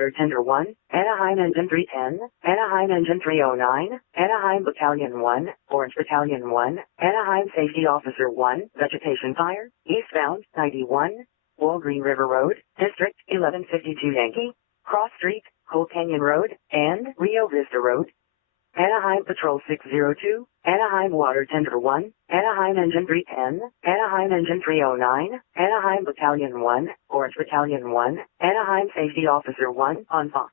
Water Tender 1, Anaheim Engine 310, Anaheim Engine 309, Anaheim Battalion 1, Orange Battalion 1, Anaheim Safety Officer 1, Vegetation Fire, eastbound, 91, Walgreen River Road, District 1152 Yankee, Cross Street, Coal Canyon Road, and Rio Vista Road. Anaheim Patrol 602, Anaheim Water Tender 1, Anaheim Engine 310, Anaheim Engine 309, Anaheim Battalion 1, Orange Battalion 1, Anaheim Safety Officer 1 on Fox.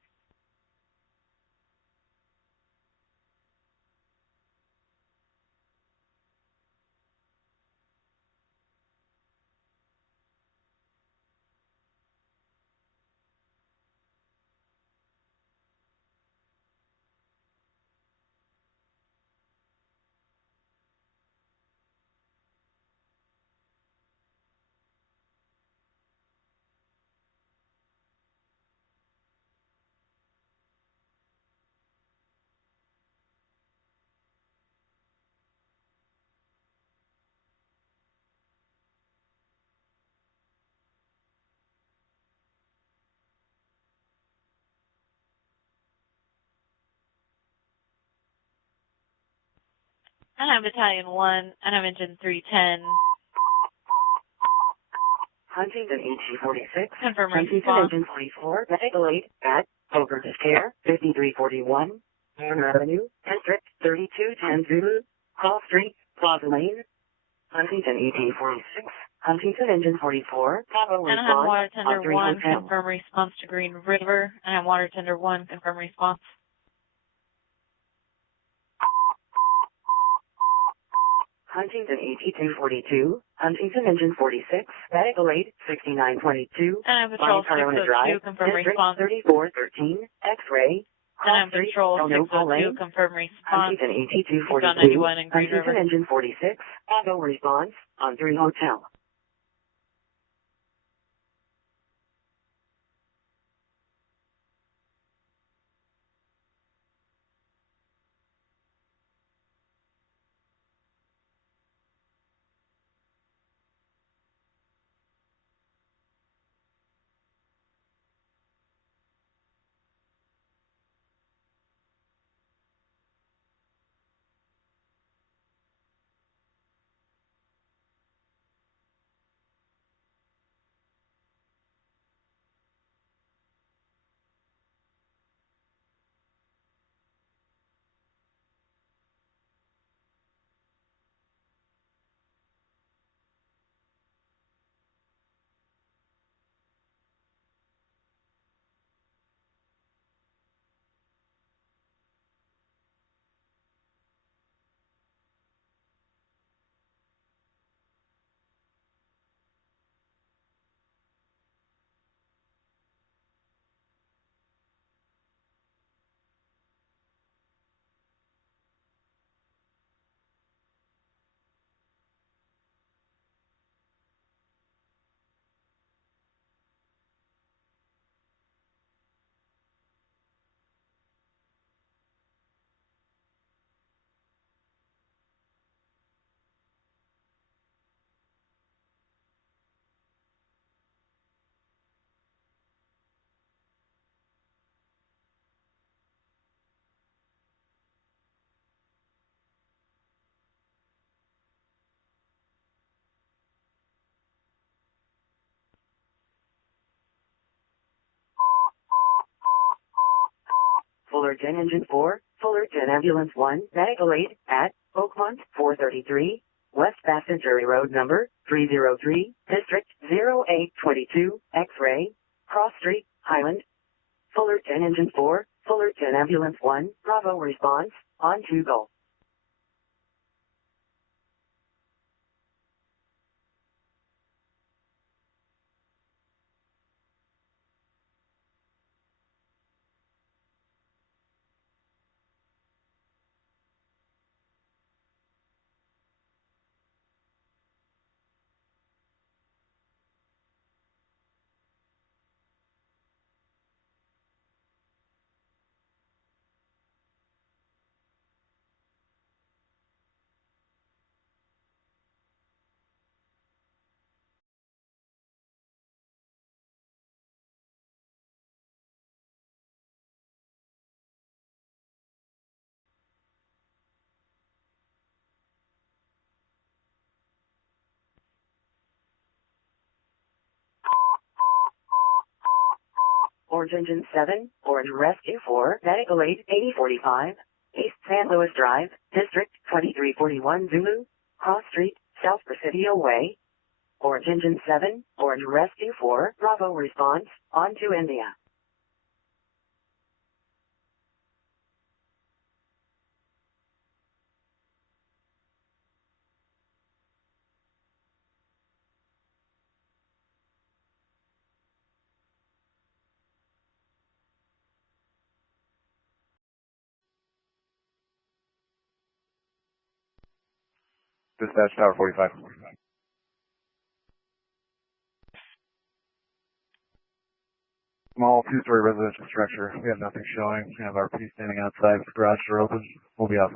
Anaheim Battalion 1, Anaheim Engine 310. Huntington EG46, Confirm Huntington response. Engine 44, Medical Aid at Overton Care, 5341, Warren Avenue, District 3210 Zulu, Hall Street, Plaza Lane. Huntington EG46, Huntington Engine 44, Bravo Anaheim response, Water Tender on 3 1, Hotel. confirm response to Green River. Anaheim Water Tender 1, confirm response. Huntington EG242, Huntington Engine 46, Medical Aid, 6922, Anaheim Patrol Corona 602, Drive, confirm District response. 3413, X-Ray, Anaheim Cross Street, Patrol No 602, confirm response. Huntington Eastbound EG242, 91 in Green Huntington River. Engine 46, Auto response, on 3 Hotel. Fullerton Engine 4, Fullerton Ambulance 1, Medical Aid, at Oakmont, 433, West Passenger Road number 303, District 0822, X-Ray, Cross Street, Highland. Fullerton Engine 4, Fullerton Ambulance 1, Bravo response, on 2 Gulf. Orange Engine 7, Orange Rescue 4, Medical Aid 8045, East San Luis Drive, District 2341 Zulu, Cross Street, South Presidio Way. Orange Engine 7, Orange Rescue 4, Bravo response, on to India. Dispatch Tower 45. Small two-story residential structure. We have nothing showing. We have our P standing outside with the garage door open. We'll be offering.